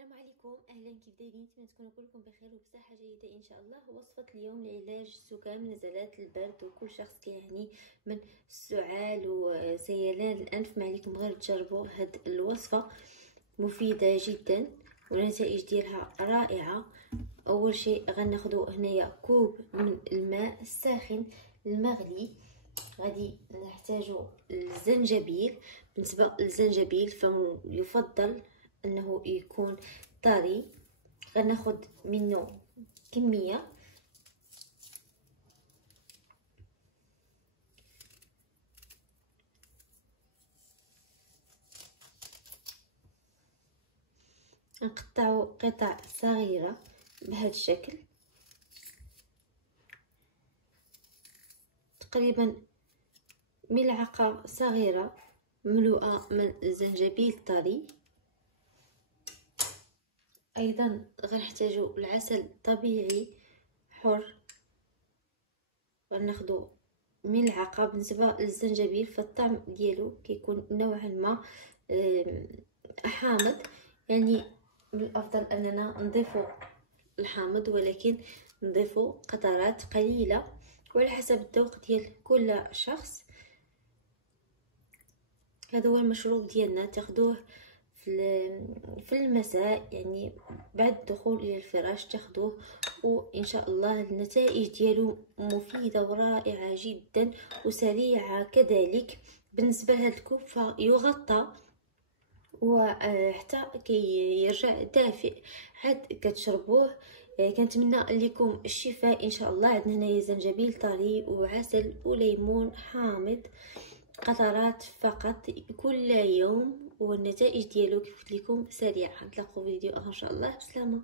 السلام عليكم، اهلا. كيف دايرين؟ نتمنى تكونوا كلكم بخير وبصحه جيده ان شاء الله. وصفه اليوم لعلاج الزكام، نزلات البرد، وكل شخص كيعاني من السعال وسيلان الانف. ما عليكم غير تجربوا هاد الوصفه، مفيده جدا ونتائج ديالها رائعه. اول شيء غناخذوا هنايا كوب من الماء الساخن المغلي. غادي نحتاجوا الزنجبيل. بالنسبه للزنجبيل فيفضل انه يكون طري، غناخد منه كميه. نقطعه قطع صغيره بهذا الشكل، تقريبا ملعقه صغيره مملوءه من الزنجبيل الطري. ايضا غنحتاجو العسل طبيعي حر، غناخدو ملعقه. بالنسبه للزنجبيل فالطعم ديالو كيكون نوعا ما حامض، يعني من الافضل اننا نضيفو الحامض، ولكن نضيفو قطرات قليله وعلى حسب الذوق ديال كل شخص. هذا هو المشروب ديالنا، تاخدوه في المساء، يعني بعد الدخول الى الفراش تاخدوه، وان شاء الله النتائج ديالو مفيده ورائعه جدا وسريعه كذلك. بالنسبه لهذا الكوب فيغطى وحتى كيرجع دافئ عاد كتشربوه. كنتمنى لكم الشفاء ان شاء الله. عندنا هنايا زنجبيل طري وعسل وليمون حامض، قطرات فقط كل يوم، والنتائج ديالو كيف قلت لكم سريعه. نتلاقاو في فيديو اخر ان شاء الله. بسلامه.